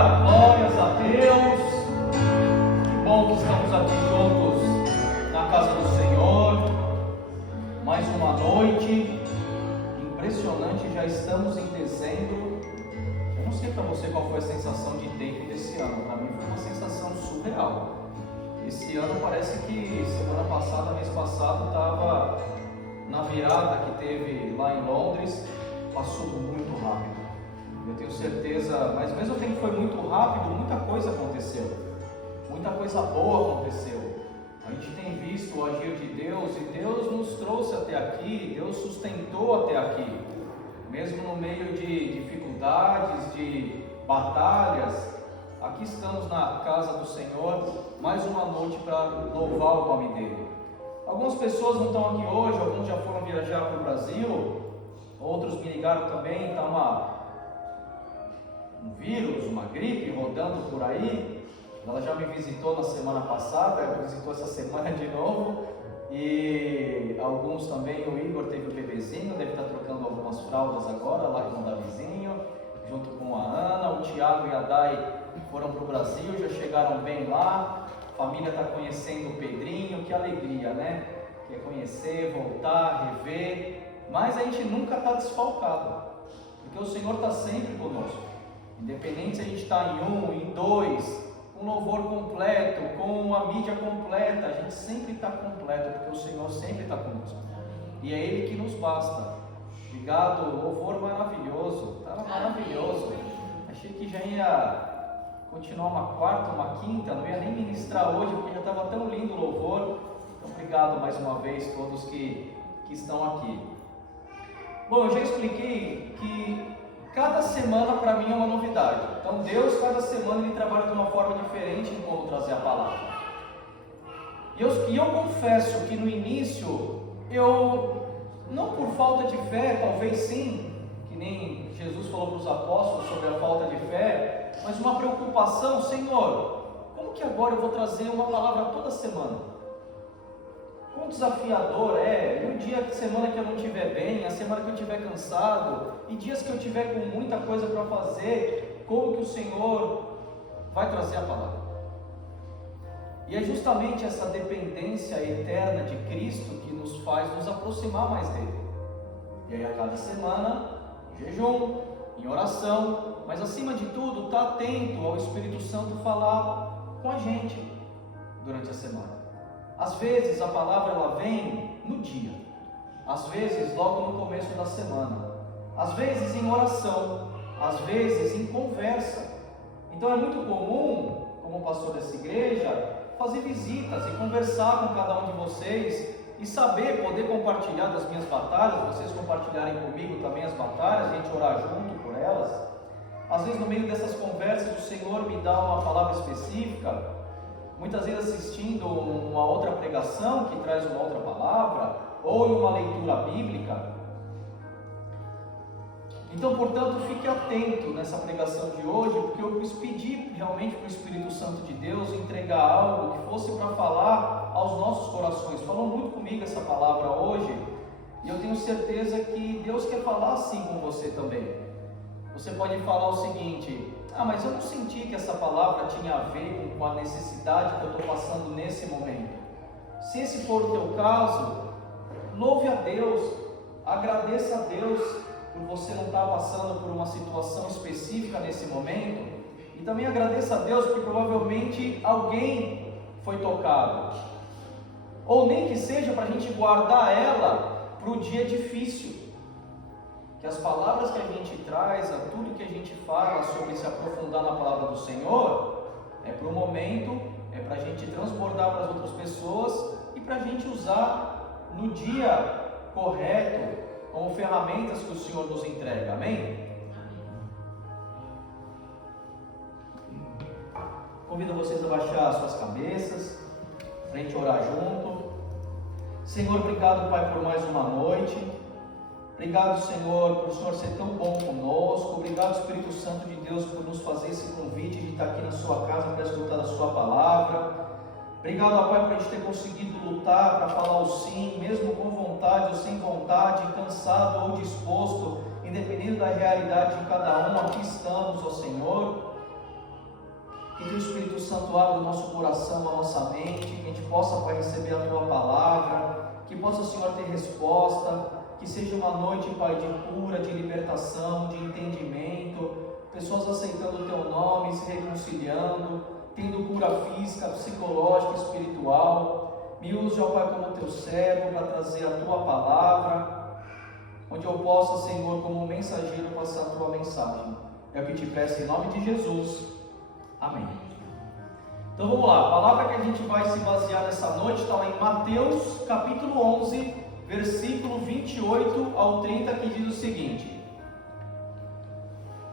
Glórias a Deus. Que bom que estamos aqui juntos na casa do Senhor. Mais uma noite. Impressionante, já estamos em dezembro. Eu não sei para você qual foi a sensação de tempo desse ano. Para mim foi uma sensação surreal. Esse ano parece que semana passada, mês passado, estava na virada que teve lá em Londres. Passou muito rápido. Eu tenho certeza, mas mesmo tempo que foi muito rápido, muita coisa aconteceu. Muita coisa boa aconteceu. A gente tem visto o agir de Deus e Deus nos trouxe até aqui, Deus sustentou até aqui. Mesmo no meio de dificuldades, de batalhas, aqui estamos na casa do Senhor, mais uma noite para louvar o nome dEle. Algumas pessoas não estão aqui hoje, alguns já foram viajar para o Brasil, outros me ligaram também, está um vírus, uma gripe rodando por aí. Ela já me visitou na semana passada, me visitou essa semana de novo. E alguns também, o Igor teve o bebezinho, deve estar trocando algumas fraldas agora, lá com o Davizinho, junto com a Ana. O Tiago e a Dai foram para o Brasil, já chegaram bem lá. A família está conhecendo o Pedrinho, que alegria, né? Quer conhecer, voltar, rever. Mas a gente nunca está desfalcado, porque o Senhor está sempre conosco. Independente se a gente está em um, em dois, com louvor completo, com a mídia completa, a gente sempre está completo, porque o Senhor sempre está conosco. E é Ele que nos basta. Obrigado, louvor maravilhoso, estava maravilhoso. Achei que já ia continuar uma quarta, uma quinta, não ia nem ministrar hoje, porque já estava tão lindo o louvor. Então, obrigado mais uma vez todos que estão aqui. Bom, eu já expliquei que cada semana para mim é uma novidade. Então Deus, cada semana, Ele trabalha de uma forma diferente em como trazer a palavra. E eu confesso que no início, eu, não por falta de fé, talvez sim, que nem Jesus falou para os apóstolos sobre a falta de fé, mas uma preocupação: Senhor, como que agora eu vou trazer uma palavra toda semana? Quão desafiador é, e um dia, semana que eu não estiver bem, a semana que eu estiver cansado, e dias que eu estiver com muita coisa para fazer, como que o Senhor vai trazer a palavra? E é justamente essa dependência eterna de Cristo que nos faz nos aproximar mais dele. E aí a cada semana, em jejum, em oração, mas acima de tudo, estar atento ao Espírito Santo falar com a gente durante a semana. Às vezes a palavra ela vem no dia, às vezes logo no começo da semana, às vezes em oração, às vezes em conversa. Então é muito comum, como pastor dessa igreja, fazer visitas e conversar com cada um de vocês e saber, poder compartilhar das minhas batalhas, vocês compartilharem comigo também as batalhas, a gente orar junto por elas. Às vezes no meio dessas conversas o Senhor me dá uma palavra específica, muitas vezes assistindo uma outra pregação que traz uma outra palavra, ou em uma leitura bíblica. Então, portanto, fique atento nessa pregação de hoje, porque eu quis pedir realmente para o Espírito Santo de Deus entregar algo que fosse para falar aos nossos corações. Falou muito comigo essa palavra hoje, e eu tenho certeza que Deus quer falar assim com você também. Você pode falar o seguinte: mas eu não senti que essa palavra tinha a ver com a necessidade que eu estou passando nesse momento. Se esse for o teu caso, louve a Deus, agradeça a Deus por você não estar passando por uma situação específica nesse momento, e também agradeça a Deus porque provavelmente alguém foi tocado, ou nem que seja para a gente guardar ela para o dia difícil. Que as palavras que a gente traz, a tudo que a gente fala sobre se aprofundar na palavra do Senhor, é para o momento, é para a gente transbordar para as outras pessoas e para a gente usar no dia correto, como ferramentas que o Senhor nos entrega. Amém? Convido vocês a baixar suas cabeças, para a gente orar junto. Senhor, obrigado, Pai, por mais uma noite. Obrigado, Senhor, por o Senhor ser tão bom conosco. Obrigado, Espírito Santo de Deus, por nos fazer esse convite de estar aqui na sua casa para escutar a sua palavra. Obrigado, Pai, por a gente ter conseguido lutar para falar o sim, mesmo com vontade ou sem vontade, cansado ou disposto, independente da realidade de cada um. Aqui estamos, ó Senhor. Que Teu Espírito Santo abra o nosso coração, a nossa mente, que a gente possa, Pai, receber a Tua palavra, que possa, Senhor, ter resposta, que seja uma noite, Pai, de cura, de libertação, de entendimento, pessoas aceitando o Teu nome, se reconciliando, tendo cura física, psicológica, espiritual. Me use, ó Pai, como Teu servo para trazer a Tua palavra, onde eu possa, Senhor, como mensageiro, passar a Tua mensagem. É o que te peço em nome de Jesus. Amém. Então vamos lá, a palavra que a gente vai se basear nessa noite está lá em Mateus capítulo 11, versículo 28 ao 30, que diz o seguinte: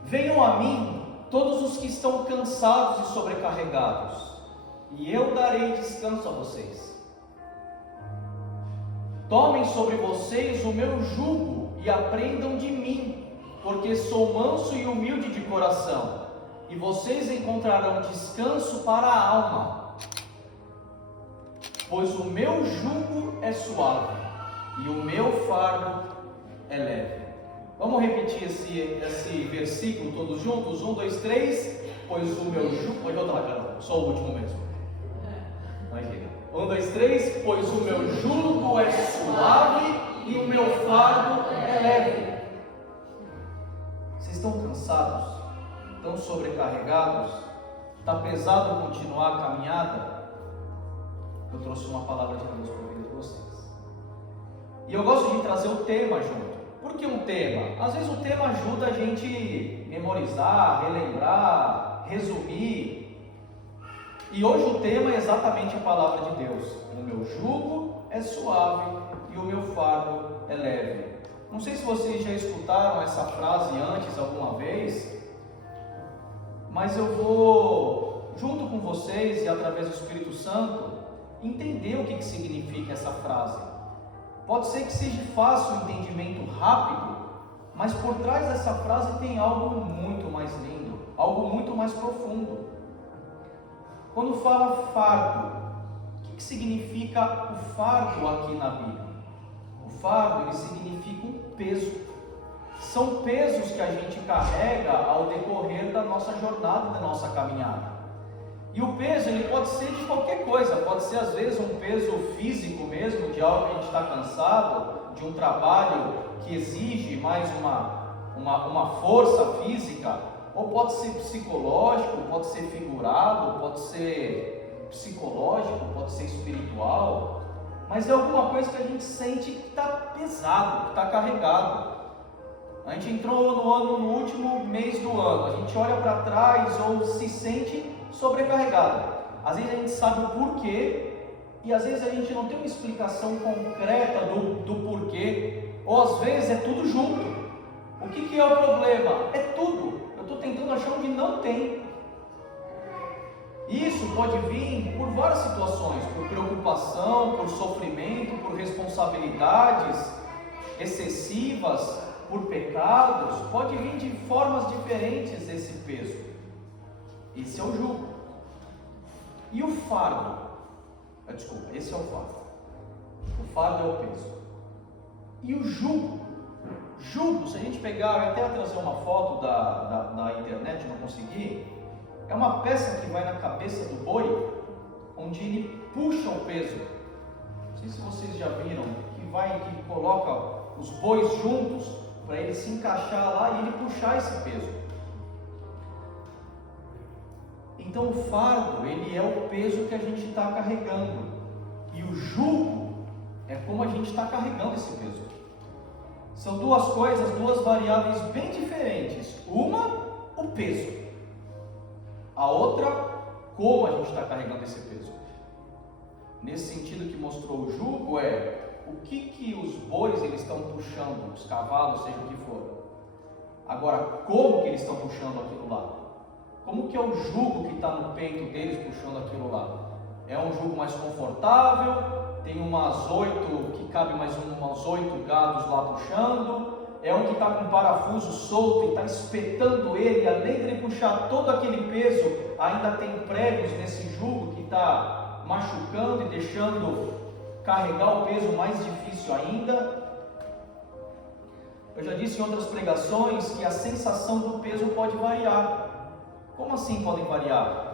Venham a mim todos os que estão cansados e sobrecarregados, e eu darei descanso a vocês. Tomem sobre vocês o meu jugo e aprendam de mim, porque sou manso e humilde de coração, e vocês encontrarão descanso para a alma, pois o meu jugo é suave e o meu fardo é leve. Vamos repetir esse versículo todos juntos? 1, 2, 3. Pois o meu jugo... Pode voltar, Carol, só o último mesmo. 1, 2, 3. Pois o meu jugo é suave e o meu fardo é leve. Vocês estão cansados? Estão sobrecarregados? Está pesado continuar a caminhada? Eu trouxe uma palavra de Deus para a vida de vocês. E eu gosto de trazer o tema junto. Por que um tema? Às vezes o tema ajuda a gente memorizar, relembrar, resumir. E hoje o tema é exatamente a palavra de Deus. O meu jugo é suave e o meu fardo é leve. Não sei se vocês já escutaram essa frase antes alguma vez, mas eu vou, junto com vocês e através do Espírito Santo, entender o que significa essa frase. Pode ser que seja fácil o entendimento rápido, mas por trás dessa frase tem algo muito mais lindo, algo muito mais profundo. Quando fala fardo, o que significa o fardo aqui na Bíblia? O fardo, ele significa um peso. São pesos que a gente carrega ao decorrer da nossa jornada, da nossa caminhada. E o peso, ele pode ser de qualquer coisa, pode ser às vezes um peso físico mesmo, de algo que a gente está cansado, de um trabalho que exige mais uma força física, ou pode ser psicológico, pode ser figurado, pode ser psicológico, pode ser espiritual, mas é alguma coisa que a gente sente que está pesado, que está carregado. A gente entrou no último mês do ano, a gente olha para trás ou se sente sobrecarregado. Às vezes a gente sabe o porquê e às vezes a gente não tem uma explicação concreta do porquê, ou às vezes é tudo junto. O que é o problema? É tudo. Eu estou tentando achar onde não tem. Isso pode vir por várias situações, por preocupação, por sofrimento, por responsabilidades excessivas, por pecados. Pode vir de formas diferentes esse peso. Esse é o jugo. E o fardo? Esse é o fardo. O fardo é o peso. E o jugo? Jugo, se a gente pegar, eu até trazer uma foto da internet, não consegui. É uma peça que vai na cabeça do boi, onde ele puxa o peso. Não sei se vocês já viram, que coloca os bois juntos para ele se encaixar lá e ele puxar esse peso. Então o fardo, ele é o peso que a gente está carregando, e o jugo é como a gente está carregando esse peso. São duas coisas, duas variáveis bem diferentes. Uma, o peso. A outra, como a gente está carregando esse peso. Nesse sentido que mostrou o jugo o que os bois eles estão puxando, os cavalos, seja o que for. Agora, como que eles estão puxando aquilo lá? Como que é o jugo que está no peito deles puxando aquilo lá? É um jugo mais confortável? Tem umas 8, que cabe mais umas 8 gados lá puxando? É um que está com um parafuso solto e está espetando ele, além de ele puxar todo aquele peso, ainda tem pregos nesse jugo que está machucando e deixando carregar o peso mais difícil ainda. Eu já disse em outras pregações que a sensação do peso pode variar. Como assim podem variar?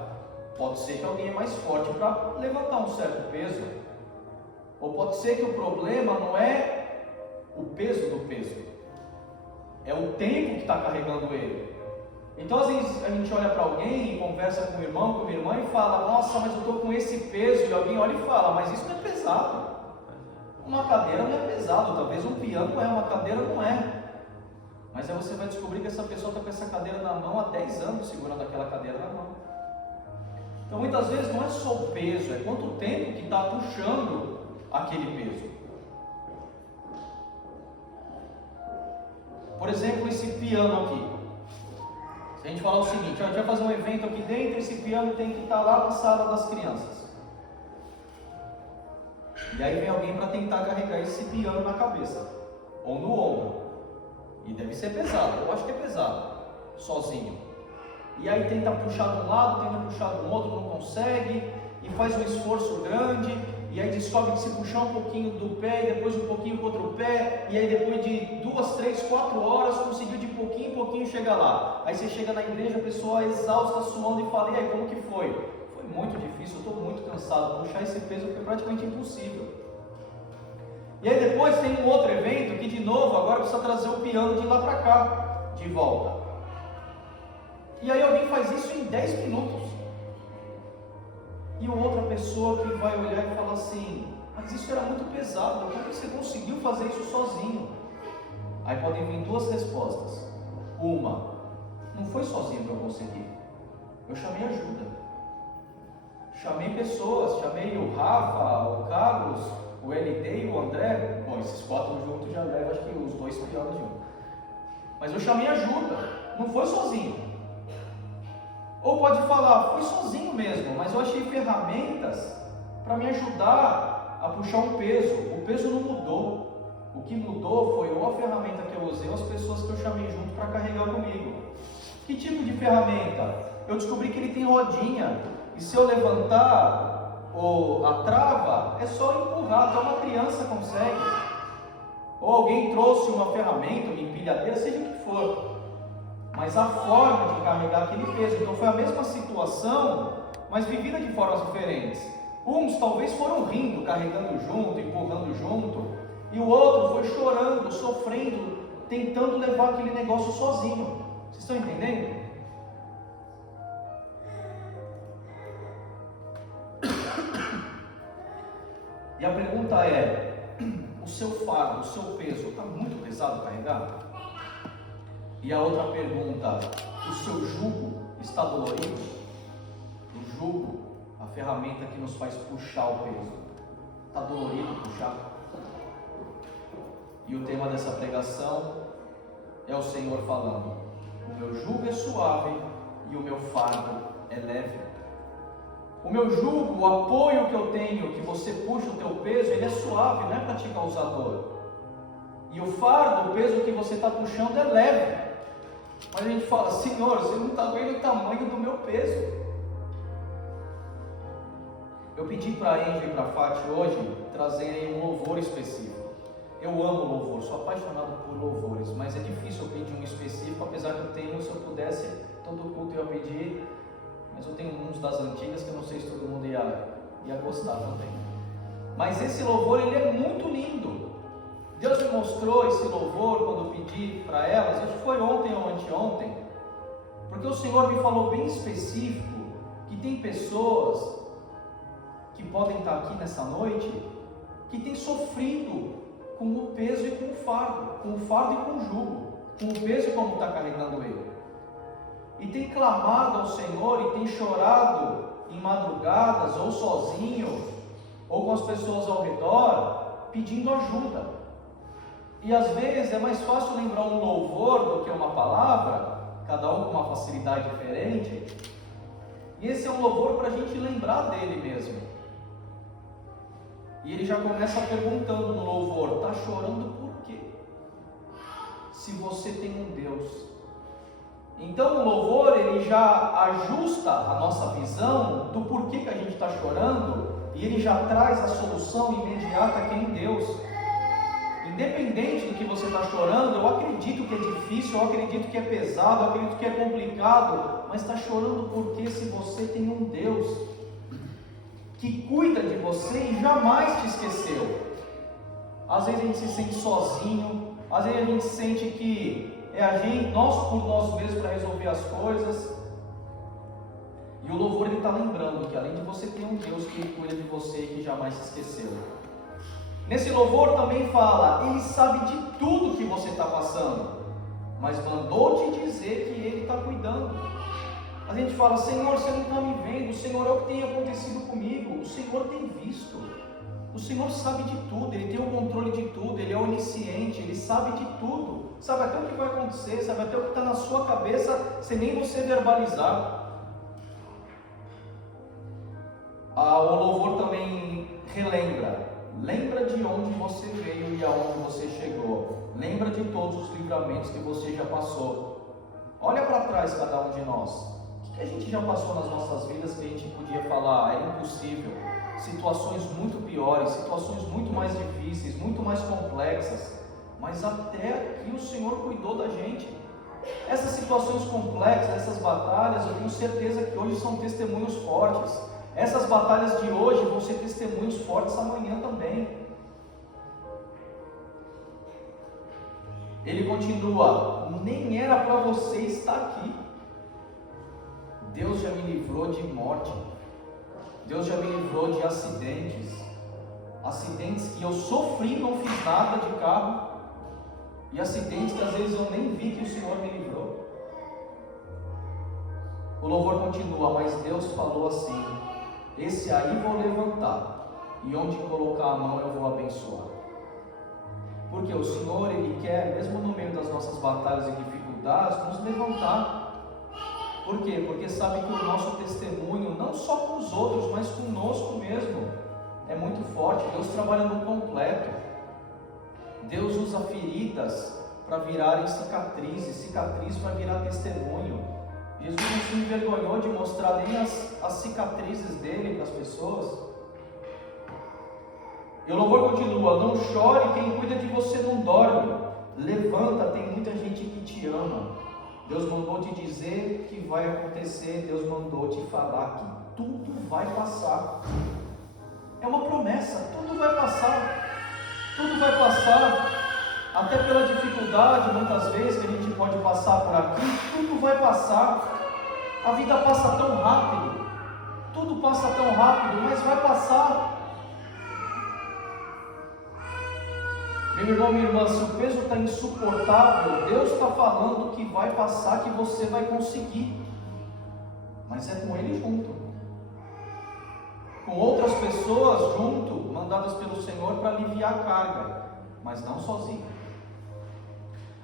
Pode ser que alguém é mais forte para levantar um certo peso. Ou pode ser que o problema não é o peso do peso, é o tempo que está carregando ele. Então às vezes a gente olha para alguém e conversa com o irmão, com a irmã e fala: nossa, mas eu estou com esse peso. E alguém olha e fala: mas isso não é pesado. Uma cadeira não é pesado, talvez um piano é, uma cadeira não é. Mas aí você vai descobrir que essa pessoa está com essa cadeira na mão há 10 anos, segurando aquela cadeira na mão. Então muitas vezes não é só o peso, é quanto tempo que está puxando aquele peso. Por exemplo, esse piano aqui. Se a gente falar o seguinte: a gente vai fazer um evento aqui dentro, esse piano tem que estar lá na sala das crianças. E aí vem alguém para tentar carregar esse piano na cabeça, ou no ombro. E deve ser pesado, eu acho que é pesado, sozinho. E aí tenta puxar de um lado, tenta puxar do outro, não consegue, e faz um esforço grande, e aí descobre que se puxar um pouquinho do pé, e depois um pouquinho com o outro pé, e aí depois de 2, 3, 4 horas, conseguiu de pouquinho em pouquinho chegar lá. Aí você chega na igreja, a pessoa exausta, suando, e fala: e aí, como que foi? Foi muito difícil, eu estou muito cansado, puxar esse peso foi praticamente impossível. E aí depois tem um outro evento que de novo agora precisa trazer o piano de lá para cá, de volta. E aí alguém faz isso em 10 minutos. E outra pessoa que vai olhar e falar assim: mas isso era muito pesado, como você conseguiu fazer isso sozinho? Aí podem vir 2 respostas. Uma: não foi sozinho que eu consegui, eu chamei ajuda. Chamei pessoas, chamei o Rafa, o Carlos, o LD e o André. Bom, esses 4 juntos já levam, acho que os 2 pianos juntos. Mas eu chamei ajuda, não foi sozinho. Ou pode falar: fui sozinho mesmo, mas eu achei ferramentas para me ajudar a puxar um peso. O peso não mudou. O que mudou foi ou a ferramenta que eu usei ou as pessoas que eu chamei junto para carregar comigo. Que tipo de ferramenta? Eu descobri que ele tem rodinha, e se eu levantar a trava, é só empurrar, até uma criança consegue. Ou alguém trouxe uma ferramenta, uma empilhadeira, seja o que for. Mas a forma de carregar aquele peso, então foi a mesma situação, mas vivida de formas diferentes. Uns talvez foram rindo, carregando junto, empurrando junto, e o outro foi chorando, sofrendo, tentando levar aquele negócio sozinho. Vocês estão entendendo? E a pergunta é: o seu fardo, o seu peso está muito pesado carregar? E a outra pergunta: o seu jugo está dolorido? O jugo, a ferramenta que nos faz puxar o peso, está dolorido puxar? E o tema dessa pregação é o Senhor falando: o meu jugo é suave e o meu fardo é leve. O meu jugo, o apoio que eu tenho, que você puxa o teu peso, ele é suave, não é para te causar dor. E o fardo, o peso que você está puxando é leve. Mas a gente fala: Senhor, você não está vendo o tamanho do meu peso. Eu pedi para a Angie e para a Fati hoje trazerem um louvor específico. Eu amo louvor, sou apaixonado por louvores, mas é difícil eu pedir um específico, apesar que eu tenho, se eu pudesse, todo culto eu ia pedir, mas eu tenho uns das antigas que eu não sei se todo mundo ia gostar também. Mas esse louvor, ele é muito lindo. Deus me mostrou esse louvor quando eu pedi para elas, acho que foi ontem ou anteontem, porque o Senhor me falou bem específico que tem pessoas que podem estar aqui nessa noite que têm sofrido com o peso e com o fardo e com o jugo, com o peso como está carregando ele, e tem clamado ao Senhor e tem chorado em madrugadas, ou sozinho, ou com as pessoas ao redor, pedindo ajuda. E às vezes é mais fácil lembrar um louvor do que uma palavra, cada um com uma facilidade diferente, e esse é um louvor para a gente lembrar dele mesmo. E ele já começa perguntando no louvor: está chorando por quê? Se você tem um Deus. Então o louvor, ele já ajusta a nossa visão do porquê que a gente está chorando, e ele já traz a solução imediata que é em Deus. Independente do que você está chorando, eu acredito que é difícil, eu acredito que é pesado, eu acredito que é complicado, mas está chorando porque se você tem um Deus cuida de você e jamais te esqueceu. Às vezes a gente se sente sozinho, às vezes a gente sente que nós por nós mesmos para resolver as coisas. E o louvor está lembrando que além de você ter um Deus que cuida de você e que jamais se esqueceu. Nesse louvor também fala, Ele sabe de tudo que você está passando, mas mandou te dizer que Ele está cuidando. A gente fala, Senhor, você não está me vendo, Senhor, é o que tem acontecido comigo, o Senhor tem visto, o Senhor sabe de tudo, Ele tem o controle de tudo, Ele é onisciente, Ele sabe de tudo, sabe até o que vai acontecer, sabe até o que está na sua cabeça, sem nem você verbalizar. O louvor também lembra de onde você veio e aonde você chegou, lembra de todos os livramentos que você já passou. Olha para trás cada um de nós, o que a gente já passou nas nossas vidas que a gente podia falar, era impossível, situações muito piores, situações muito mais difíceis, muito mais complexas, mas até aqui o Senhor cuidou da gente. Essas situações complexas, essas batalhas, eu tenho certeza que hoje são testemunhos fortes. Essas batalhas de hoje vão ser testemunhos fortes amanhã também. Ele continua, nem era para você estar aqui. Deus já me livrou de morte. Deus já me livrou de acidentes que eu sofri, não fiz nada de carro, e acidentes que às vezes eu nem vi que o Senhor me livrou. O louvor continua, mas Deus falou assim, esse aí vou levantar, e onde colocar a mão eu vou abençoar. Porque o Senhor, Ele quer, mesmo no meio das nossas batalhas e dificuldades, nos levantar. Por quê? Porque sabe que o nosso testemunho, não só com os outros, mas conosco mesmo, é muito forte. Deus trabalha no completo. Deus usa feridas para virarem cicatrizes, cicatriz para virar testemunho. Jesus não se envergonhou de mostrar nem as cicatrizes dele para as pessoas. E o louvor continua, não chore, quem cuida de você não dorme. Levanta, tem muita gente que te ama. Deus mandou te dizer que vai acontecer, Deus mandou te falar que tudo vai passar. É uma promessa, tudo vai passar. Tudo vai passar. Até pela dificuldade, muitas vezes, que a gente pode passar por aqui, tudo vai passar. A vida passa tão rápido, tudo passa tão rápido, mas vai passar. Meu irmão, minha irmã, se o peso está insuportável, Deus está falando que vai passar, que você vai conseguir, mas é com Ele junto, com outras pessoas junto, mandadas pelo Senhor para aliviar a carga, mas não sozinho.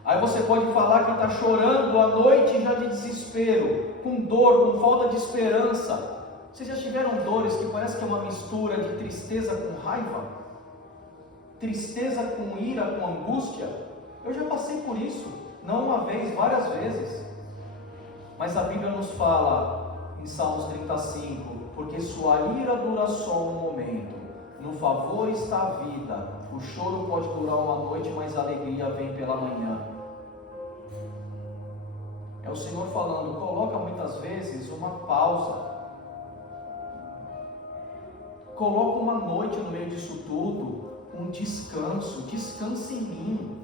Aí você pode falar que está chorando à noite já de desespero, com dor, com falta de esperança. Vocês já tiveram dores que parece que é uma mistura de tristeza com raiva? Tristeza com ira, com angústia? Eu já passei por isso, não uma vez, várias vezes. Mas a Bíblia nos fala em Salmos 35, porque sua ira dura só um momento, no favor está a vida, o choro pode durar uma noite, mas a alegria vem pela manhã. É o Senhor falando, coloca muitas vezes uma pausa, coloca uma noite no meio disso tudo, um descanso, descanse em mim.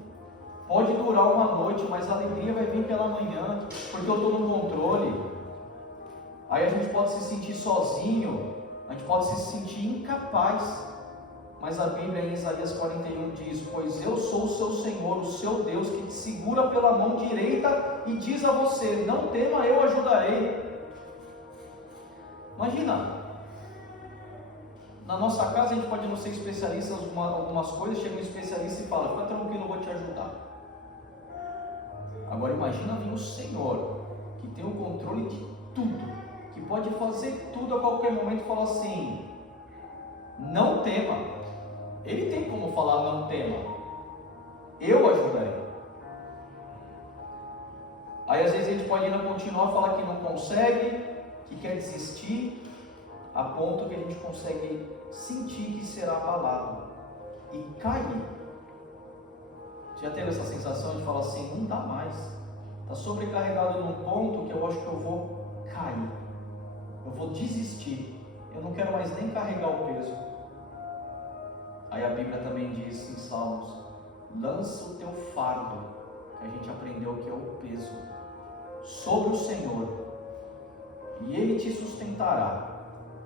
Pode durar uma noite, mas a alegria vai vir pela manhã, porque eu estou no controle. Aí a gente pode se sentir sozinho, a gente pode se sentir incapaz, mas a Bíblia em Isaías 41 diz, pois eu sou o seu Senhor, o seu Deus, que te segura pela mão direita e diz a você, não tema, eu ajudarei. Imagina, na nossa casa a gente pode não ser especialista em algumas coisas, chega um especialista e fala, fica tranquilo, eu vou te ajudar. Agora imagina vir o Senhor, que tem o controle de tudo, que pode fazer tudo a qualquer momento, e falar assim, não tema. Ele tem como falar, não tema, eu ajudarei. Aí às vezes a gente pode ainda continuar a falar que não consegue, que quer desistir, a ponto que a gente consegue sentir que será abalado e cair. Já teve essa sensação de falar assim, não dá mais, está sobrecarregado num ponto que eu acho que eu vou cair, eu vou desistir, eu não quero mais nem carregar o peso. Aí a Bíblia também diz em Salmos: lança o teu fardo, que a gente aprendeu que é o peso, sobre o Senhor, e Ele te sustentará.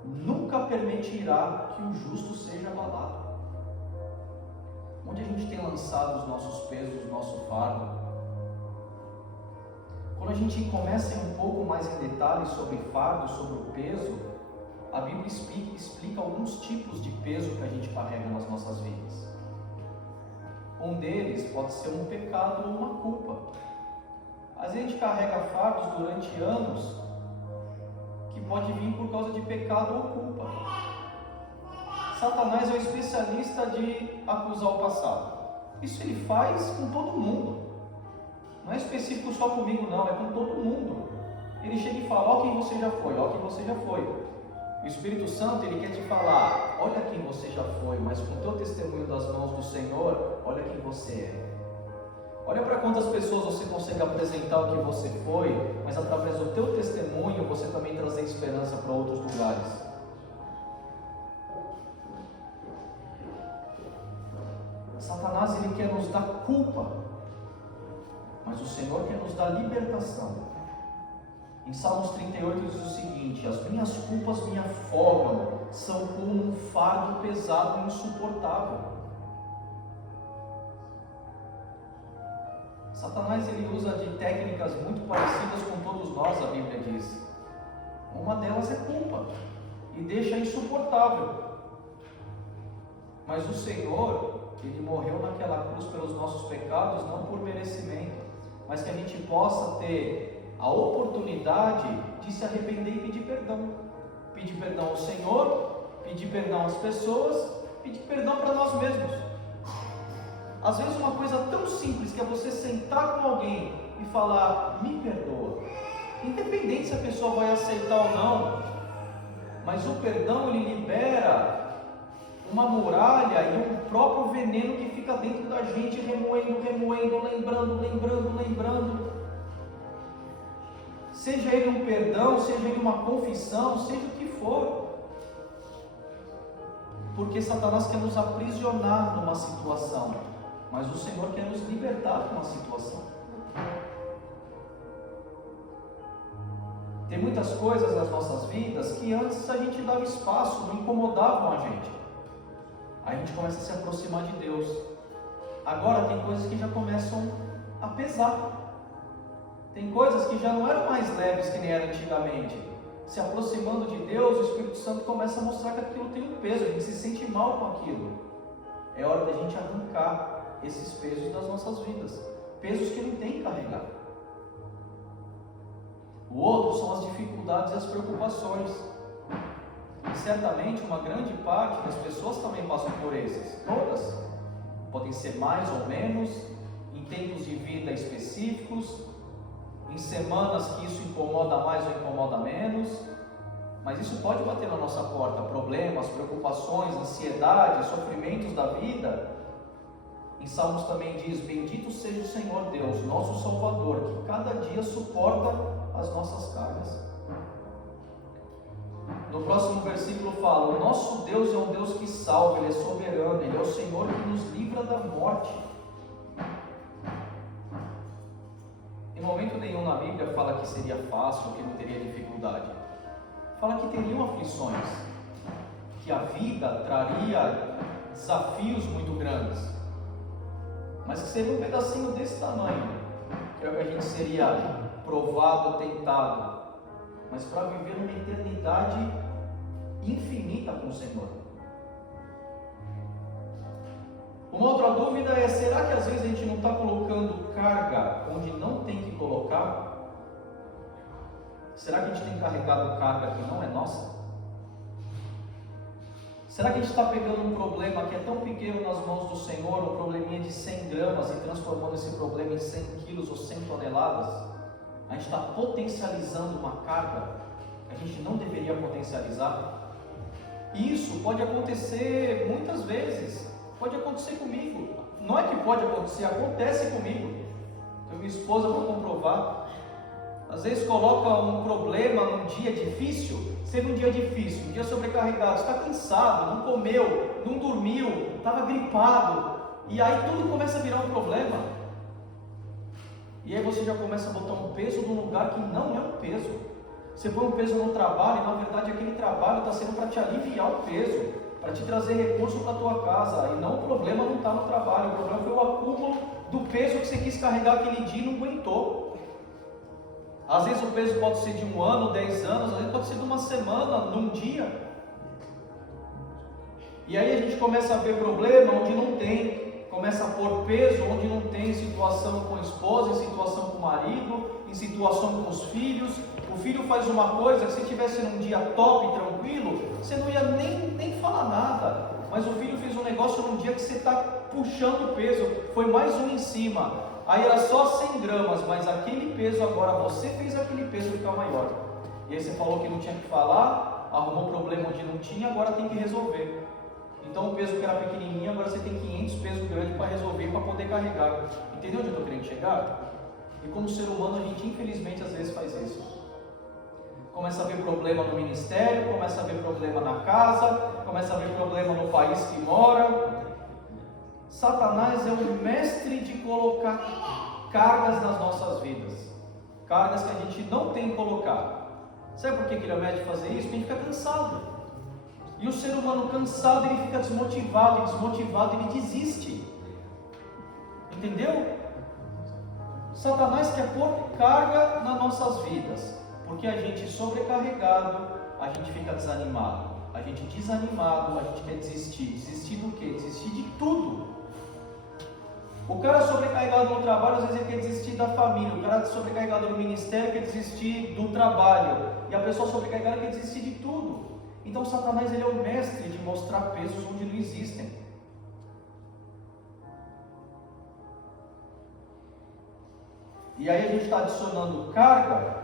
Nunca permitirá que o justo seja abalado. Onde a gente tem lançado os nossos pesos, o nosso fardo? Quando a gente começa a ir um pouco mais em detalhes sobre fardo, sobre o peso, a Bíblia explica alguns tipos de peso que a gente carrega nas nossas vidas. Um deles pode ser um pecado ou uma culpa. Às vezes a gente carrega fardos durante anos que pode vir por causa de pecado ou culpa. Satanás é o especialista de acusar o passado. Isso ele faz com todo mundo. Não é específico só comigo não, é com todo mundo. Ele chega e fala: ó quem você já foi, ó quem você já foi. O Espírito Santo, ele quer te falar: olha quem você já foi, mas com o teu testemunho das mãos do Senhor, olha quem você é. Olha para quantas pessoas você consegue apresentar o que você foi, mas através do teu testemunho você também trazer esperança para outros lugares. Satanás, ele quer nos dar culpa, mas o Senhor quer nos dar libertação. Em Salmos 38 diz o seguinte: as minhas culpas me afogam, são como um fardo pesado e insuportável. Satanás, ele usa de técnicas muito parecidas com todos nós, a Bíblia diz. Uma delas é culpa, e deixa insuportável. Mas o Senhor, Ele morreu naquela cruz pelos nossos pecados, não por merecimento, mas que a gente possa ter a oportunidade de se arrepender e pedir perdão. Pedir perdão ao Senhor, pedir perdão às pessoas, pedir perdão para nós mesmos. Às vezes uma coisa tão simples que é você sentar com alguém e falar: me perdoa, independente se a pessoa vai aceitar ou não, mas o perdão, ele libera uma muralha e um próprio veneno que fica dentro da gente, remoendo, lembrando. Seja ele um perdão, seja ele uma confissão, seja o que for. Porque Satanás quer nos aprisionar numa situação, mas o Senhor quer nos libertar de uma situação. Tem muitas coisas nas nossas vidas que antes a gente dava espaço, não incomodavam a gente. Aí a gente começa a se aproximar de Deus. Agora tem coisas que já começam a pesar. Tem coisas que já não eram mais leves que nem era antigamente. Se aproximando de Deus, o Espírito Santo começa a mostrar que aquilo tem um peso, a gente se sente mal com aquilo. É hora da gente arrancar esses pesos das nossas vidas. Pesos que não tem que carregar. O outro são as dificuldades e as preocupações. E certamente uma grande parte das pessoas também passam por esses. Todas. Podem ser mais ou menos, em tempos de vida específicos, em semanas que isso incomoda mais ou incomoda menos. Mas isso pode bater na nossa porta. Problemas, preocupações, ansiedade, sofrimentos da vida. Em Salmos também diz: bendito seja o Senhor Deus, nosso Salvador, que cada dia suporta as nossas cargas. No próximo versículo fala: o nosso Deus é um Deus que salva, Ele é soberano, Ele é o Senhor que nos livra da morte. Em momento nenhum na Bíblia fala que seria fácil, que não teria dificuldade. Fala que teriam aflições, que a vida traria desafios muito grandes, mas que seria um pedacinho desse tamanho, que é o que a gente seria provado, tentado, mas para viver uma eternidade infinita com o Senhor. Uma outra dúvida é: será que às vezes a gente não está colocando carga onde não tem que colocar? Será que a gente tem carregado carga que não é nossa? Será que a gente está pegando um problema que é tão pequeno nas mãos do Senhor, um probleminha de 100 gramas, e transformando esse problema em 100 quilos ou 100 toneladas? A gente está potencializando uma carga que a gente não deveria potencializar. E isso pode acontecer muitas vezes. Pode acontecer comigo. Não é que pode acontecer, acontece comigo. Eu e minha esposa vou comprovar. Às vezes coloca um problema num dia difícil, teve um dia difícil, um dia sobrecarregado, está cansado, não comeu, não dormiu, estava gripado, e aí tudo começa a virar um problema. E aí você já começa a botar um peso num lugar que não é um peso. Você põe um peso no trabalho e na verdade aquele trabalho está sendo para te aliviar o peso, para te trazer recurso para a tua casa, e não, o problema não está no trabalho, o problema foi o acúmulo do peso que você quis carregar aquele dia e não aguentou. Às vezes o peso pode ser de 1 ano, 10 anos, às vezes pode ser de uma semana, num dia. E aí a gente começa a ver problema onde não tem, começa a pôr peso onde não tem, situação com a esposa, em situação com o marido, em situação com os filhos. O filho faz uma coisa que se tivesse num dia top, tranquilo, você não ia nem falar nada. Mas o filho fez um negócio num dia que você está puxando o peso, foi mais um em cima. Aí era só 100 gramas, mas aquele peso agora, você fez aquele peso ficar maior. E aí você falou que não tinha que falar, arrumou um problema onde não tinha, agora tem que resolver. Então o peso que era pequenininho, agora você tem 500 pesos grandes para resolver, para poder carregar. Entendeu onde eu estou querendo chegar? E como ser humano, a gente infelizmente às vezes faz isso. Começa a ver problema no ministério, começa a ver problema na casa, começa a ver problema no país que mora. Satanás é o mestre de colocar cargas nas nossas vidas, cargas que a gente não tem que colocar. Sabe por que ele é o mestre de fazer isso? Porque a gente fica cansado, e o ser humano cansado, ele fica desmotivado, e desmotivado ele desiste. Entendeu? Satanás quer pôr carga nas nossas vidas, porque a gente sobrecarregado, a gente fica desanimado, a gente desanimado, a gente quer desistir. Desistir do quê? Desistir de tudo. O cara sobrecarregado no trabalho, às vezes ele quer desistir da família. O cara sobrecarregado no ministério quer desistir do trabalho. E a pessoa sobrecarregada quer desistir de tudo. Então Satanás, ele é o mestre de mostrar pesos onde não existem. E aí a gente está adicionando carga,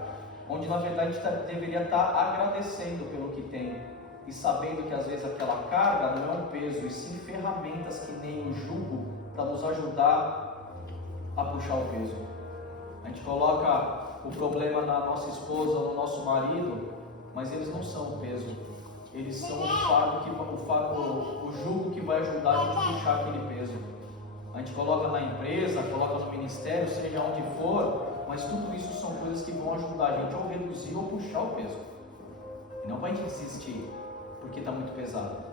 onde na verdade a gente deveria estar agradecendo pelo que tem. E sabendo que às vezes aquela carga não é um peso, e sim ferramentas que nem o jugo, para nos ajudar a puxar o peso. A gente coloca o problema na nossa esposa ou no nosso marido, mas eles não são o peso, eles são o jugo que vai ajudar a gente a puxar aquele peso. A gente coloca na empresa, coloca no ministério, seja onde for, mas tudo isso são coisas que vão ajudar a gente a reduzir ou puxar o peso. E não vai desistir porque está muito pesado.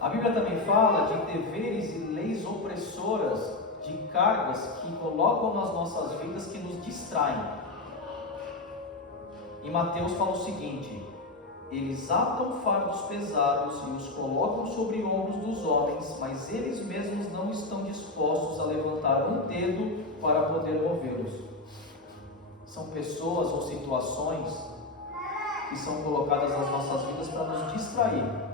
A Bíblia também fala de deveres e leis opressoras, de cargas que colocam nas nossas vidas, que nos distraem. Em Mateus fala o seguinte: eles atam fardos pesados e os colocam sobre ombros dos homens, mas eles mesmos não estão dispostos a levantar um dedo para poder movê-los. São pessoas ou situações que são colocadas nas nossas vidas para nos distrair.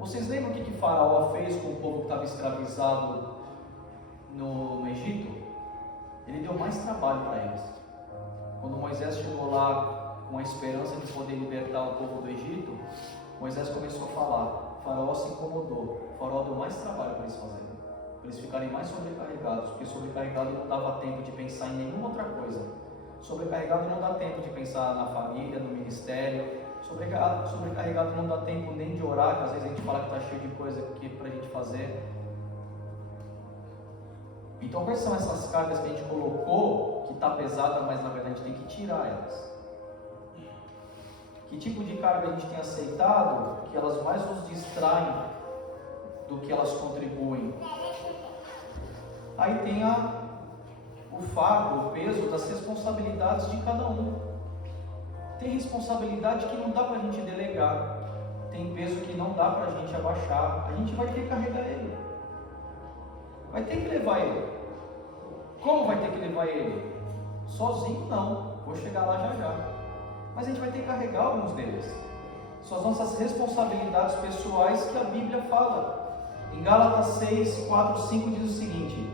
Vocês lembram o que Faraó fez com o povo que estava escravizado no Egito? Ele deu mais trabalho para eles. Quando Moisés chegou lá com a esperança de poder libertar o povo do Egito, Moisés começou a falar. Faraó se incomodou. Faraó deu mais trabalho para eles fazerem, para eles ficarem mais sobrecarregados, porque sobrecarregado não dava tempo de pensar em nenhuma outra coisa. Sobrecarregado não dá tempo de pensar na família, no ministério. Sobrecarregado não dá tempo nem de orar, que às vezes a gente fala que está cheio de coisa aqui para a gente fazer. Então quais são essas cargas que a gente colocou, que está pesada, mas na verdade a gente tem que tirar elas? Que tipo de carga a gente tem aceitado, que elas mais nos distraem do que elas contribuem? Aí tem o fardo, o peso das responsabilidades de cada um. Tem responsabilidade que não dá para a gente delegar, tem peso que não dá para a gente abaixar, a gente vai ter que carregar ele, vai ter que levar ele. Como vai ter que levar ele? Sozinho não, vou chegar lá já. Mas a gente vai ter que carregar alguns deles. São as nossas responsabilidades pessoais que a Bíblia fala. Em Gálatas 6, 4, 5 diz o seguinte: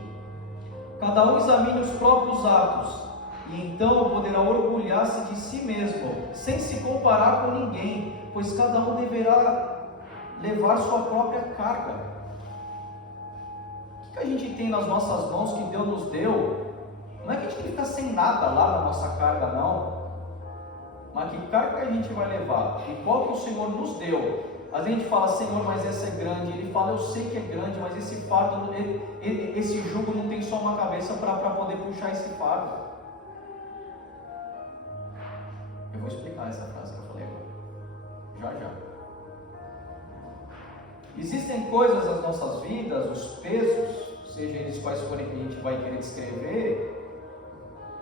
cada um examine os próprios atos, e então poderá orgulhar-se de si mesmo, sem se comparar com ninguém, pois cada um deverá levar sua própria carga. O que a gente tem nas nossas mãos que Deus nos deu, Não é que a gente tem que ficar sem nada lá na nossa carga, não. Mas que carga a gente vai levar? E qual que o Senhor nos deu? A gente fala, Senhor, mas essa é grande. Ele fala, eu sei que é grande, mas esse fardo, esse jugo não tem só uma cabeça para poder puxar esse fardo. Eu vou explicar essa frase que eu falei agora. Já. Existem coisas nas nossas vidas, os pesos, seja eles quais forem que a gente vai querer descrever,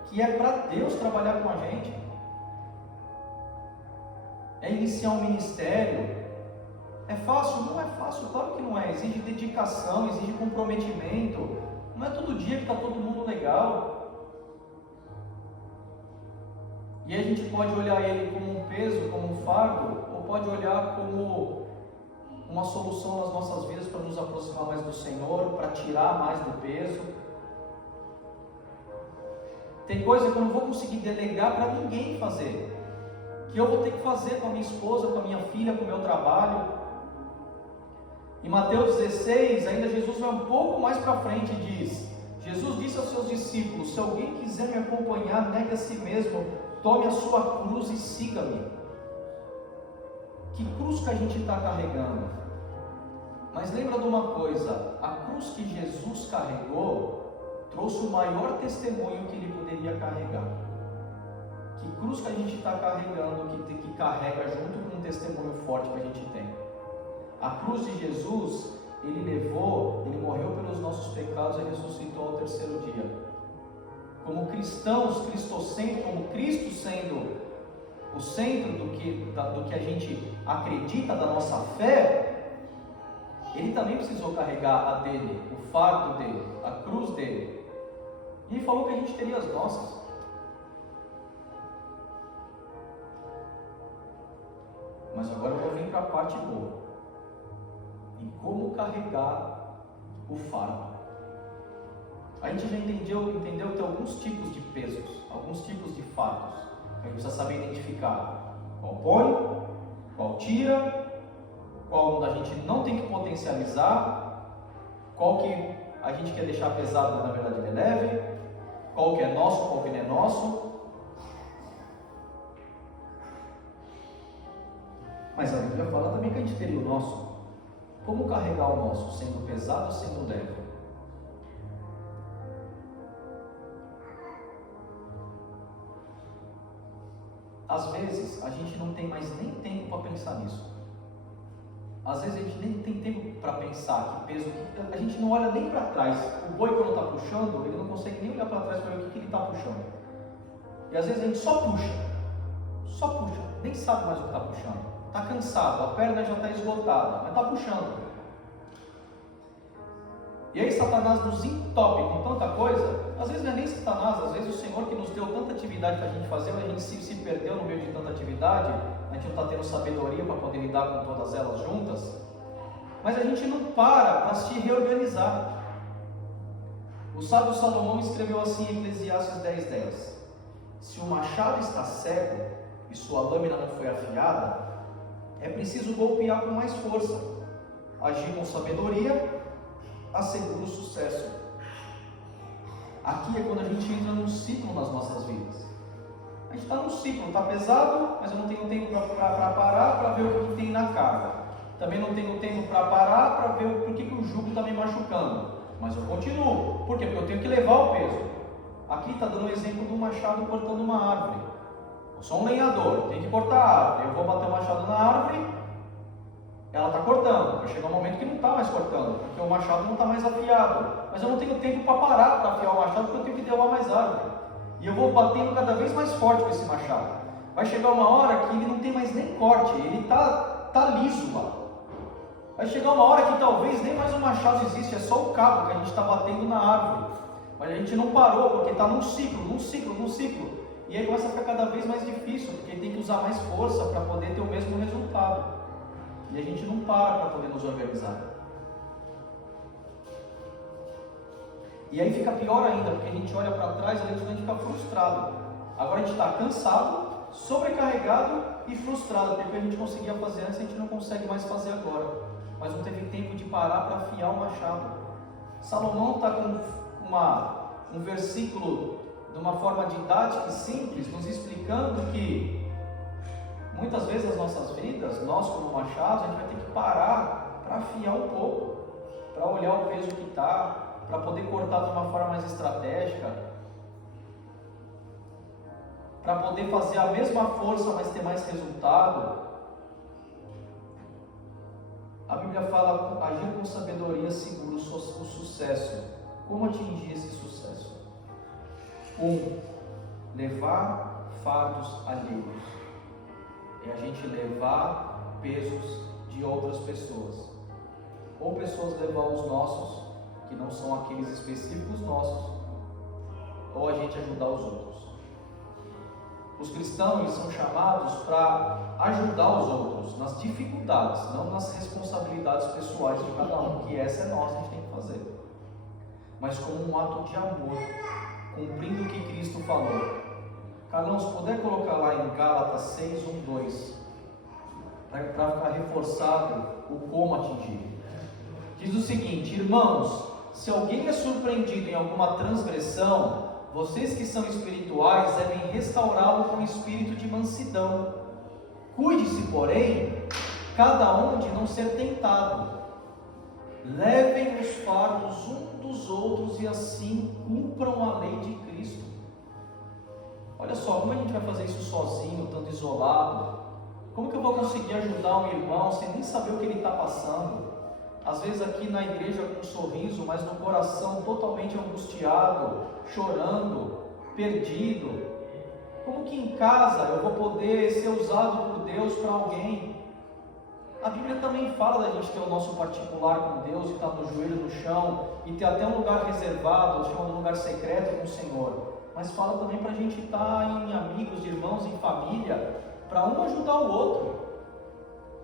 que é para Deus trabalhar com a gente. É iniciar um ministério. É fácil? Não é fácil, claro que não é. Exige dedicação, exige comprometimento. Não é todo dia que está todo mundo legal. E a gente pode olhar ele como um peso, como um fardo, ou pode olhar como uma solução nas nossas vidas para nos aproximar mais do Senhor, para tirar mais do peso. Tem coisa que eu não vou conseguir delegar para ninguém fazer, que eu vou ter que fazer com a minha esposa, com a minha filha, com o meu trabalho. Em Mateus 16, ainda Jesus vai um pouco mais para frente e diz: Jesus disse aos seus discípulos: se alguém quiser me acompanhar, negue a si mesmo, tome a sua cruz e siga-me. Que cruz que a gente está carregando? Mas lembra de uma coisa, a cruz que Jesus carregou trouxe o maior testemunho que ele poderia carregar. Que cruz que a gente está carregando, que carrega junto com um testemunho forte que a gente tem? A cruz de Jesus, ele morreu pelos nossos pecados e ressuscitou ao terceiro dia. Como cristãos, como Cristo sendo o centro do que a gente acredita, da nossa fé, ele também precisou carregar a dele, o fardo dele, a cruz dele. E ele falou que a gente teria as nossas. Mas agora eu vou vir para a parte boa. Em como carregar o fardo. A gente já entendeu que tem alguns tipos de pesos, alguns tipos de fardos. A gente precisa saber identificar qual põe, qual tira, qual a gente não tem que potencializar, qual que a gente quer deixar pesado, mas na verdade ele é leve, qual que é nosso, qual que não é nosso. Mas a Bíblia fala também que a gente teria o nosso. Como carregar o nosso, sendo pesado ou sendo leve? Às vezes a gente não tem mais nem tempo para pensar nisso. Às vezes a gente nem tem tempo para pensar que peso, a gente não olha nem para trás. O boi, quando está puxando, ele não consegue nem olhar para trás para ver o que ele está puxando. E às vezes a gente só puxa, nem sabe mais o que está puxando. Está cansado, a perna já está esgotada, mas está puxando. E aí Satanás nos entope com tanta coisa. Às vezes não é nem Satanás, às vezes o Senhor que nos deu tanta atividade para a gente fazer, mas a gente se perdeu no meio de tanta atividade, a gente não está tendo sabedoria para poder lidar com todas elas juntas. Mas a gente não para se reorganizar. O sábio Salomão escreveu assim em Eclesiastes 10:10: se o machado está cego e sua lâmina não foi afiada, é preciso golpear com mais força. Agir com sabedoria assegura o sucesso. Aqui é quando a gente entra num ciclo nas nossas vidas. A gente está num ciclo, está pesado, mas eu não tenho tempo para parar para ver o que tem na carga. Também não tenho tempo para parar para ver por que o jugo está me machucando. Mas eu continuo. Por quê? Porque eu tenho que levar o peso. Aqui está dando o exemplo do machado cortando uma árvore. Eu sou um lenhador, tenho que cortar a árvore. Eu vou bater o machado na árvore, ela está cortando. Vai chegar um momento que não está mais cortando, porque o machado não está mais afiado. Mas eu não tenho tempo para parar para afiar o machado, porque eu tenho que derrubar mais árvore. E eu vou batendo cada vez mais forte com esse machado. Vai chegar uma hora que ele não tem mais nem corte, ele está liso lá. Vai chegar uma hora que talvez nem mais o machado existe, é só o cabo que a gente está batendo na árvore. Mas a gente não parou, porque está num ciclo. E aí começa a ficar cada vez mais difícil, porque tem que usar mais força para poder ter o mesmo resultado. E a gente não para poder nos organizar. E aí fica pior ainda, porque a gente olha para trás e a gente fica frustrado. Agora a gente está cansado, sobrecarregado e frustrado, porque a gente conseguia fazer antes, a gente não consegue mais fazer agora. Mas não teve tempo de parar para afiar o machado. Salomão está com um versículo de uma forma didática e simples, nos explicando que muitas vezes nas nossas vidas, nós como machados, a gente vai ter que parar para afiar um pouco, para olhar o peso que está, para poder cortar de uma forma mais estratégica, para poder fazer a mesma força, mas ter mais resultado. A Bíblia fala: agir com sabedoria segura o sucesso. Como atingir esse sucesso? 1. Levar fardos alheios. É a gente levar pesos de outras pessoas. Ou pessoas levar os nossos, que não são aqueles específicos nossos, ou a gente ajudar os outros. Os cristãos são chamados para ajudar os outros nas dificuldades, não nas responsabilidades pessoais de cada um, que essa é nossa, a gente tem que fazer, mas como um ato de amor, cumprindo o que Cristo falou. Carlão, se puder colocar lá em Gálatas 6, 1, 2, para ficar reforçado o como atingir. Diz o seguinte: irmãos, se alguém é surpreendido em alguma transgressão, vocês que são espirituais devem restaurá-lo com espírito de mansidão. Cuide-se, porém, cada um de não ser tentado. Levem os fardos um dos outros e assim cumpram a lei de Cristo. Olha só, como a gente vai fazer isso sozinho, estando isolado? Como que eu vou conseguir ajudar um irmão sem nem saber o que ele está passando? Às vezes aqui na igreja com um sorriso, mas no coração totalmente angustiado, chorando, perdido. Como que em casa eu vou poder ser usado por Deus para alguém? A Bíblia também fala da gente ter o nosso particular com Deus, e estar no joelho no chão, e ter até um lugar reservado, chamado um lugar secreto com o Senhor. Mas fala também para a gente estar em amigos, irmãos, em família, para um ajudar o outro.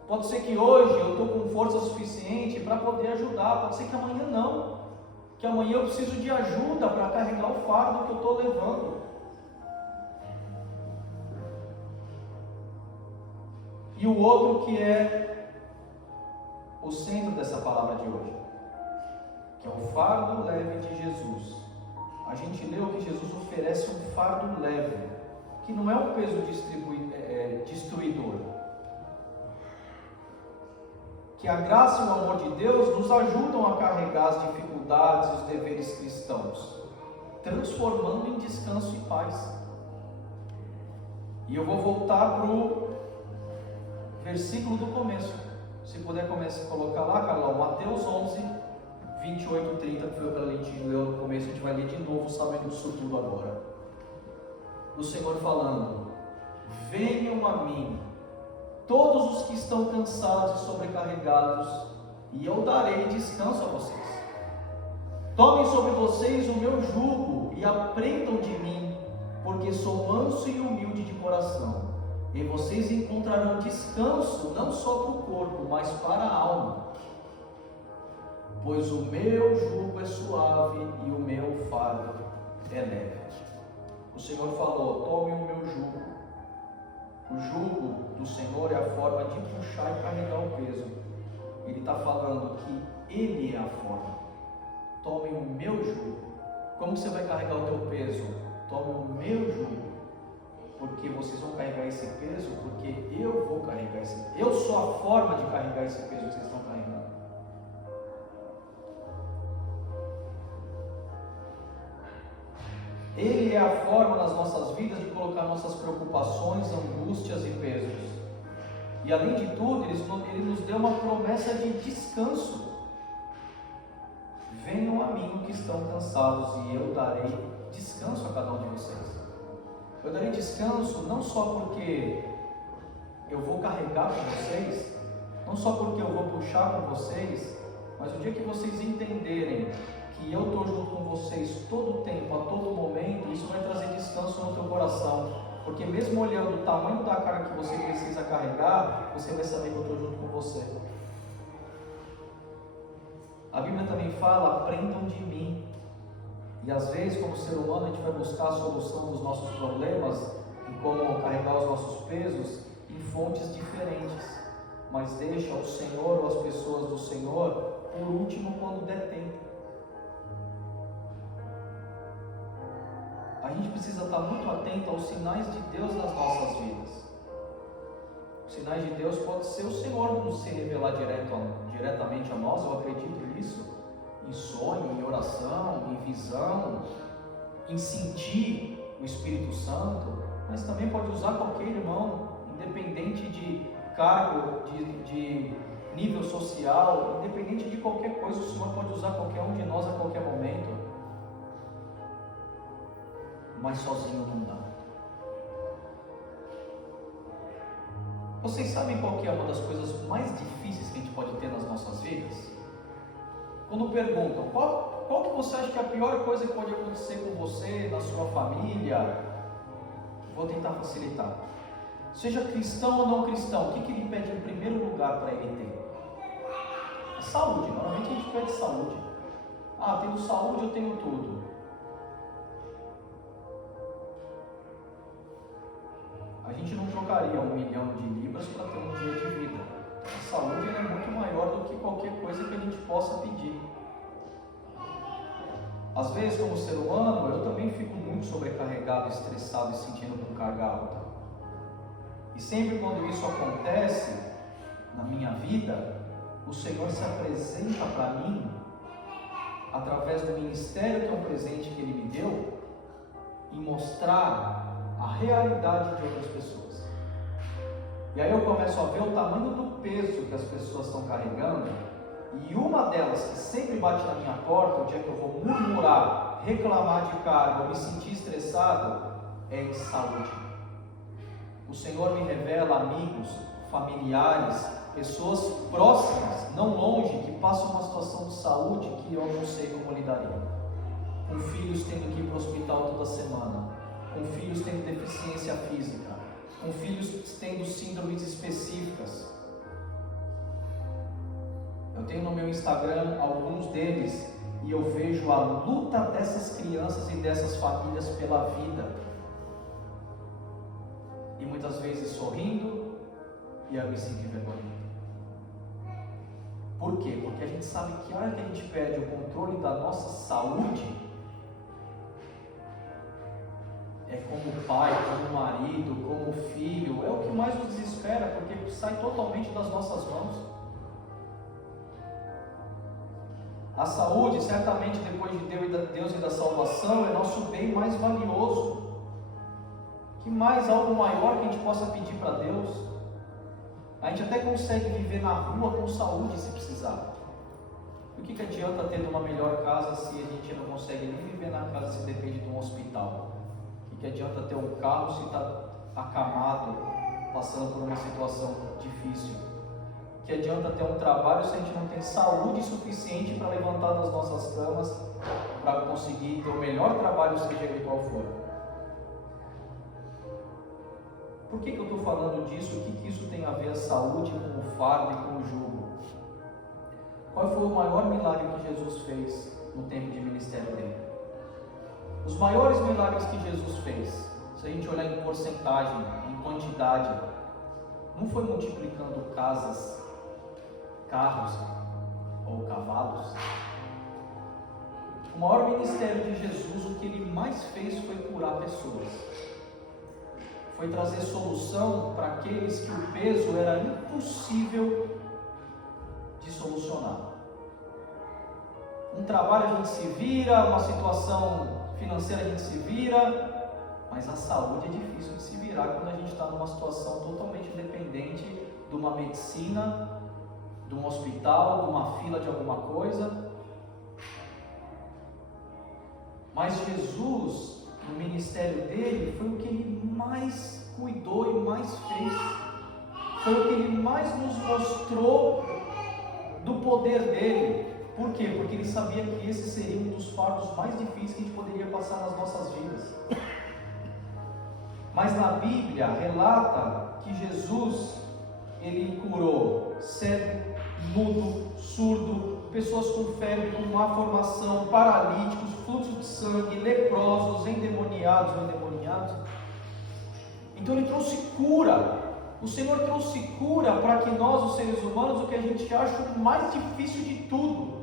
Pode ser que hoje eu estou com força suficiente para poder ajudar, pode ser que amanhã não, que amanhã eu preciso de ajuda para carregar o fardo que eu estou levando. E o outro que é o centro dessa palavra de hoje, que é o fardo leve de Jesus. A gente leu que Jesus oferece um fardo leve, que não é um peso destruidor. Que a graça e o amor de Deus nos ajudam a carregar as dificuldades e os deveres cristãos, transformando em descanso e paz. E eu vou voltar para o versículo do começo. Se puder colocar lá, Carlão, Mateus 11, 28, 30, que foi o que a gente leu no começo, a gente vai ler de novo, sabendo disso tudo agora. O Senhor falando: venham a mim todos os que estão cansados e sobrecarregados, e eu darei descanso a vocês. Tomem sobre vocês o meu jugo e aprendam de mim, porque sou manso e humilde de coração, e vocês encontrarão descanso não só para o corpo, mas para a alma. Pois o meu jugo é suave e o meu fardo é leve. O Senhor falou: tomem o meu jugo. O jugo do Senhor é a forma de puxar e carregar o peso. Ele está falando que Ele é a forma. Tomem o meu jugo. Como você vai carregar o teu peso? Tomem o meu jugo. Porque vocês vão carregar esse peso, porque eu vou carregar esse peso. Eu sou a forma de carregar esse peso que vocês estão carregando. Ele é a forma nas nossas vidas de colocar nossas preocupações, angústias e pesos. E além de tudo, Ele nos deu uma promessa de descanso. Venham a mim que estão cansados e eu darei descanso a cada um de vocês. Eu darei descanso não só porque eu vou carregar com vocês, não só porque eu vou puxar com vocês, mas o dia que vocês entenderem que eu estou junto com vocês todo o tempo, a todo momento, isso vai trazer descanso no teu coração, porque mesmo olhando o tamanho da carga que você precisa carregar, você vai saber que eu estou junto com você. A Bíblia também fala: aprendam de mim. E às vezes, como ser humano, a gente vai buscar a solução dos nossos problemas e como carregar os nossos pesos em fontes diferentes, mas deixa o Senhor ou as pessoas do Senhor por último quando der tempo. A gente precisa estar muito atento aos sinais de Deus nas nossas vidas. Os sinais de Deus pode ser o Senhor nos se revelar diretamente a nós, eu acredito nisso, em sonho, em oração, em visão, em sentir o Espírito Santo, mas também pode usar qualquer irmão, independente de cargo, de nível social, independente de qualquer coisa, o Senhor pode usar qualquer um de nós a qualquer momento, mas sozinho não dá. Vocês sabem qual que é uma das coisas mais difíceis que a gente pode ter nas nossas vidas? Quando perguntam, qual que você acha que é a pior coisa que pode acontecer com você, na sua família? Vou tentar facilitar. Seja cristão ou não cristão, o que ele pede em primeiro lugar para ele ter? A saúde. Normalmente a gente pede saúde. Tenho saúde, eu tenho tudo. A gente não trocaria 1 milhão de libras para ter um dia de vida. A saúde é muito maior do que qualquer coisa que a gente possa pedir. Às vezes, como ser humano, eu também fico muito sobrecarregado, estressado e sentindo com carga alta. E sempre quando isso acontece na minha vida, o Senhor se apresenta para mim através do ministério que é um presente que Ele me deu, e mostrar a realidade de outras pessoas. E aí eu começo a ver o tamanho do peso que as pessoas estão carregando, e uma delas que sempre bate na minha porta, o dia que eu vou murmurar, reclamar de carga, ou me sentir estressado, é em saúde. O Senhor me revela amigos, familiares, pessoas próximas, não longe, que passam uma situação de saúde que eu não sei como lidaria. Com filhos tendo que ir para o hospital toda semana, com filhos tendo deficiência física, com filhos tendo síndromes específicas. Eu tenho no meu Instagram alguns deles e eu vejo a luta dessas crianças e dessas famílias pela vida. E muitas vezes sorrindo, e eu me sinto envergonhado. Por quê? Porque a gente sabe que a hora que a gente perde o controle da nossa saúde, é como pai, como marido, como filho, é o que mais nos desespera, porque sai totalmente das nossas mãos. A saúde, certamente depois de Deus e da salvação, é nosso bem mais valioso. Que mais algo maior que a gente possa pedir para Deus? A gente até consegue viver na rua com saúde se precisar. O que adianta ter uma melhor casa se a gente não consegue nem viver na casa se depende de um hospital? O que adianta ter um carro se está acamado, passando por uma situação difícil? O que adianta ter um trabalho se a gente não tem saúde suficiente para levantar das nossas camas para conseguir ter o melhor trabalho, seja ele qual for? Por que eu estou falando disso? O que isso tem a ver a saúde com o fardo e com o jugo? Qual foi o maior milagre que Jesus fez no tempo de ministério dele? Os maiores milagres que Jesus fez, se a gente olhar em porcentagem, em quantidade, não foi multiplicando casas, carros ou cavalos. O maior ministério de Jesus, o que ele mais fez foi curar pessoas. Foi trazer solução para aqueles que o peso era impossível de solucionar. Um trabalho a gente se vira, uma situação financeira a gente se vira, mas a saúde é difícil de se virar quando a gente está numa situação totalmente dependente de uma medicina, de um hospital, de uma fila de alguma coisa. Mas Jesus, no ministério dele, foi o que ele mais cuidou e mais fez. Foi o que ele mais nos mostrou do poder dele. Por quê? Porque ele sabia que esse seria um dos fardos mais difíceis que a gente poderia passar nas nossas vidas. Mas na Bíblia relata que Jesus, ele curou cego, mudo, surdo, pessoas com febre, com má formação, paralíticos, fluxo de sangue, leprosos, endemoniados ou endemoniados. Então ele trouxe cura. O Senhor trouxe cura para que nós, os seres humanos, o que a gente acha o mais difícil de tudo.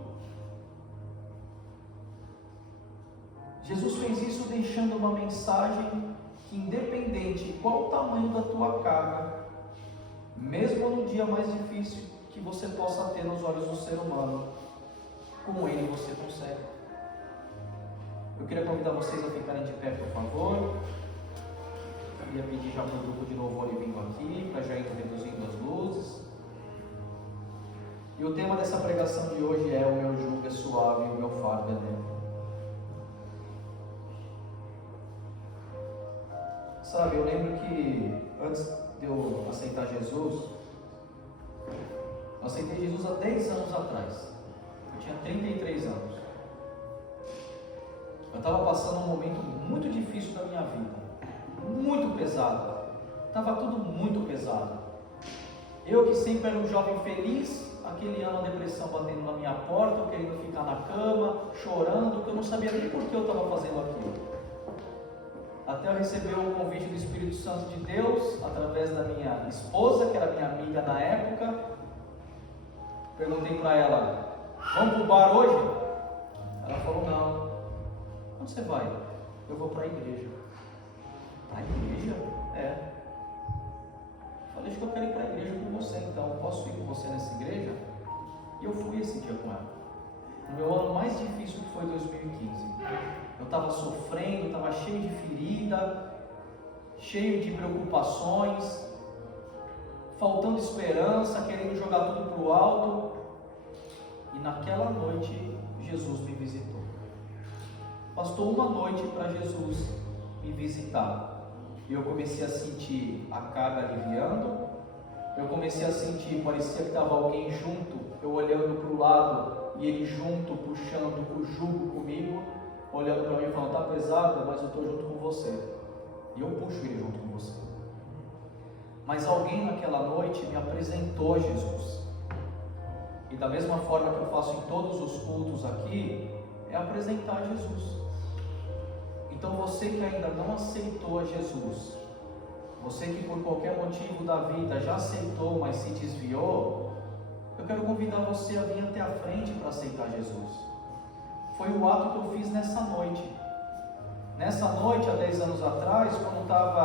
Jesus fez isso deixando uma mensagem que, independente qual o tamanho da tua carga, mesmo no dia mais difícil que você possa ter nos olhos do ser humano, com Ele você consegue. Eu queria convidar vocês a ficarem de pé, por favor. Eu ia pedir já para o grupo de louvor ir vindo aqui, para já ir reduzindo as luzes. E o tema dessa pregação de hoje é: o meu jugo é suave e o meu fardo é leve. Sabe, eu lembro que antes de eu aceitar Jesus, eu aceitei Jesus há 10 anos atrás. Eu tinha 33 anos. Eu estava passando um momento muito difícil da minha vida, muito pesado. Estava tudo muito pesado. Eu que sempre era um jovem feliz, aquele ano a depressão batendo na minha porta, eu querendo ficar na cama, chorando, que eu não sabia nem por que eu estava fazendo aquilo. Até eu receber o convite do Espírito Santo de Deus, através da minha esposa, que era minha amiga na época. Perguntei para ela: vamos para o bar hoje? Ela falou: não. Onde você vai? Eu vou para a igreja. Para a igreja? É. Falei: acho que eu quero ir para a igreja com você, então posso ir com você nessa igreja? E eu fui esse dia com ela. No meu ano mais difícil, que foi 2015. Eu estava sofrendo, estava cheio de ferida, cheio de preocupações, faltando esperança, querendo jogar tudo para o alto. E naquela noite, Jesus me visitou. Bastou uma noite para Jesus me visitar. E eu comecei a sentir a carga aliviando. Eu comecei a sentir, parecia que estava alguém junto, eu olhando para o lado e ele junto, puxando o jugo comigo, olhando para mim e falando: está pesado, mas eu estou junto com você. E eu puxo ele junto com você. Mas alguém naquela noite me apresentou a Jesus. E da mesma forma que eu faço em todos os cultos aqui, é apresentar Jesus. Então você que ainda não aceitou a Jesus, você que por qualquer motivo da vida já aceitou, mas se desviou, eu quero convidar você a vir até a frente para aceitar Jesus. Foi o ato que eu fiz nessa noite. Nessa noite, há 10 anos atrás, quando estava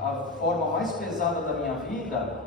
a forma mais pesada da minha vida,